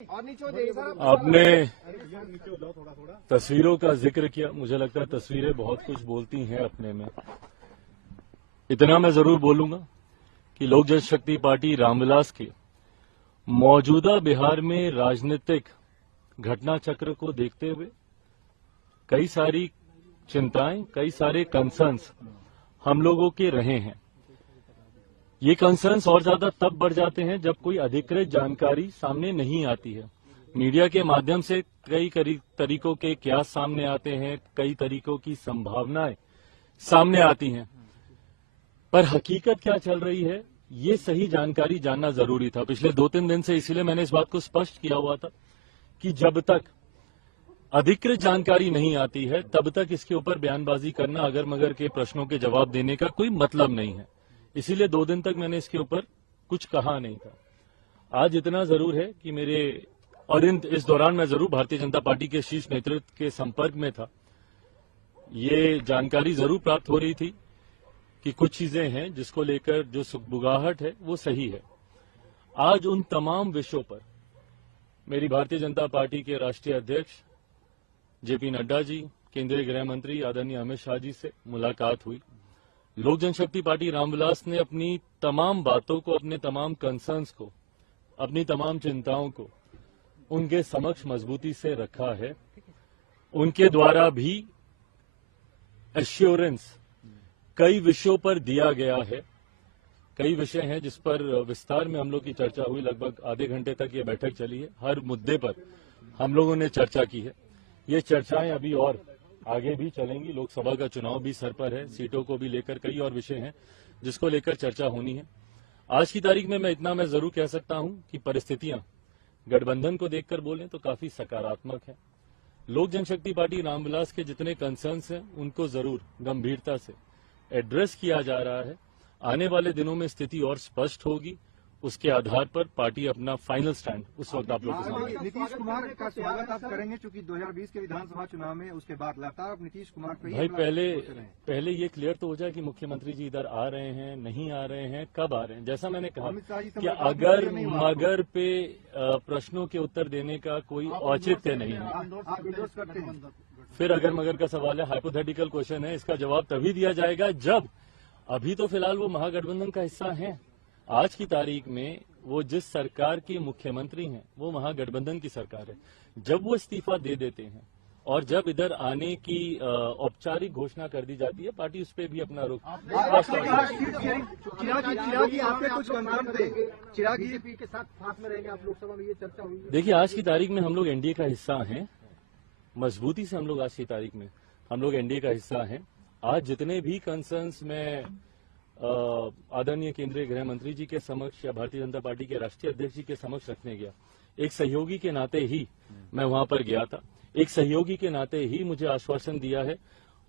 आपने तस्वीरों का जिक्र किया। मुझे लगता है तस्वीरें बहुत कुछ बोलती हैं अपने में। इतना मैं जरूर बोलूंगा कि लोक जनशक्ति पार्टी रामविलास के मौजूदा बिहार में राजनीतिक घटना चक्र को देखते हुए कई सारी चिंताएं, कई सारे कंसर्न्स हम लोगों के रहे हैं। ये कंसर्न्स और ज्यादा तब बढ़ जाते हैं जब कोई अधिकृत जानकारी सामने नहीं आती है। मीडिया के माध्यम से कई तरीकों के क्यास सामने आते हैं, कई तरीकों की संभावनाएं सामने आती हैं, पर हकीकत क्या चल रही है ये सही जानकारी जानना जरूरी था। पिछले 2-3 दिन से इसीलिए मैंने इस बात को स्पष्ट किया हुआ था कि जब तक अधिकृत जानकारी नहीं आती है तब तक इसके ऊपर बयानबाजी करना, अगर मगर के प्रश्नों के जवाब देने का कोई मतलब नहीं है। इसीलिए 2 दिन तक मैंने इसके ऊपर कुछ कहा नहीं था। आज इतना जरूर है कि इस दौरान मैं जरूर भारतीय जनता पार्टी के शीर्ष नेतृत्व के संपर्क में था। ये जानकारी जरूर प्राप्त हो रही थी कि कुछ चीजें हैं जिसको लेकर जो सुगबुगाहट है वो सही है। आज उन तमाम विषयों पर मेरी भारतीय जनता पार्टी के राष्ट्रीय अध्यक्ष जेपी नड्डा जी, केंद्रीय गृह मंत्री आदरणीय अमित शाह जी से मुलाकात हुई। लोक जनशक्ति पार्टी रामविलास ने अपनी तमाम बातों को, अपने तमाम कंसर्न्स को, अपनी तमाम चिंताओं को उनके समक्ष मजबूती से रखा है। उनके द्वारा भी एश्योरेंस कई विषयों पर दिया गया है। कई विषय हैं जिस पर विस्तार में हम लोग की चर्चा हुई। लगभग आधे घंटे तक ये बैठक चली है। हर मुद्दे पर हम लोगों ने चर्चा की है। ये चर्चाएं अभी और आगे भी चलेंगी। लोकसभा का चुनाव भी सर पर है, सीटों को भी लेकर कई और विषय हैं जिसको लेकर चर्चा होनी है। आज की तारीख में मैं जरूर कह सकता हूं कि परिस्थितियां गठबंधन को देखकर बोलें तो काफी सकारात्मक है। लोक जनशक्ति पार्टी रामविलास के जितने कंसर्न्स हैं उनको जरूर गंभीरता से एड्रेस किया जा रहा है। आने वाले दिनों में स्थिति और स्पष्ट होगी। उसके आधार पर पार्टी अपना फाइनल स्टैंड उस वक्त आप लोग के सामने। नीतीश कुमार का स्वागत आप करेंगे क्योंकि 2020 के विधानसभा चुनाव में उसके बाद लगातार नीतीश कुमार भाई पहले ये क्लियर तो हो जाए कि मुख्यमंत्री जी इधर आ रहे हैं, नहीं आ रहे हैं, कब आ रहे हैं। जैसा मैंने कहा कि अगर मगर पे प्रश्नों के उत्तर देने का कोई औचित्य नहीं है। फिर अगर मगर का सवाल है, हाइपोथेटिकल क्वेश्चन है, इसका जवाब तभी दिया जाएगा जब, अभी तो फिलहाल वो महागठबंधन का हिस्सा है। आज की तारीख में वो जिस सरकार के मुख्यमंत्री हैं वो महागठबंधन की सरकार है। जब वो इस्तीफा दे देते हैं और जब इधर आने की औपचारिक घोषणा कर दी जाती है, पार्टी उस पर भी अपना रुख के साथ में रहेंगे आप लोकसभा में, ये चर्चा हुई। देखिए, आज की तारीख में हम लोग एनडीए का हिस्सा हैं। मजबूती से हम लोग आज की तारीख में हम लोग एनडीए का हिस्सा हैं। आज जितने भी कंसर्न्स में आदरणीय केंद्रीय गृह मंत्री जी के समक्ष या भारतीय जनता पार्टी के राष्ट्रीय अध्यक्ष जी के समक्ष रखने गया, एक सहयोगी के नाते ही मैं वहां पर गया था। एक सहयोगी के नाते ही मुझे आश्वासन दिया है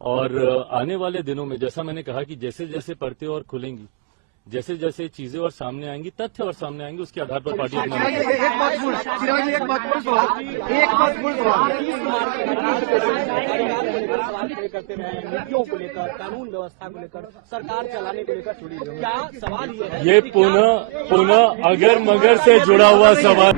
और आने वाले दिनों में, जैसा मैंने कहा कि जैसे जैसे परतें और खुलेंगी, जैसे जैसे चीजें और सामने आएंगी, तथ्य और सामने आएंगे, उसके आधार पर पार्टी अपना करते रहे, नीतियों को लेकर, कानून व्यवस्था को लेकर, सरकार चलाने को लेकर जुड़ी हुई। क्या सवाल ये पुनः अगर मगर से जुड़ा हुआ सवाल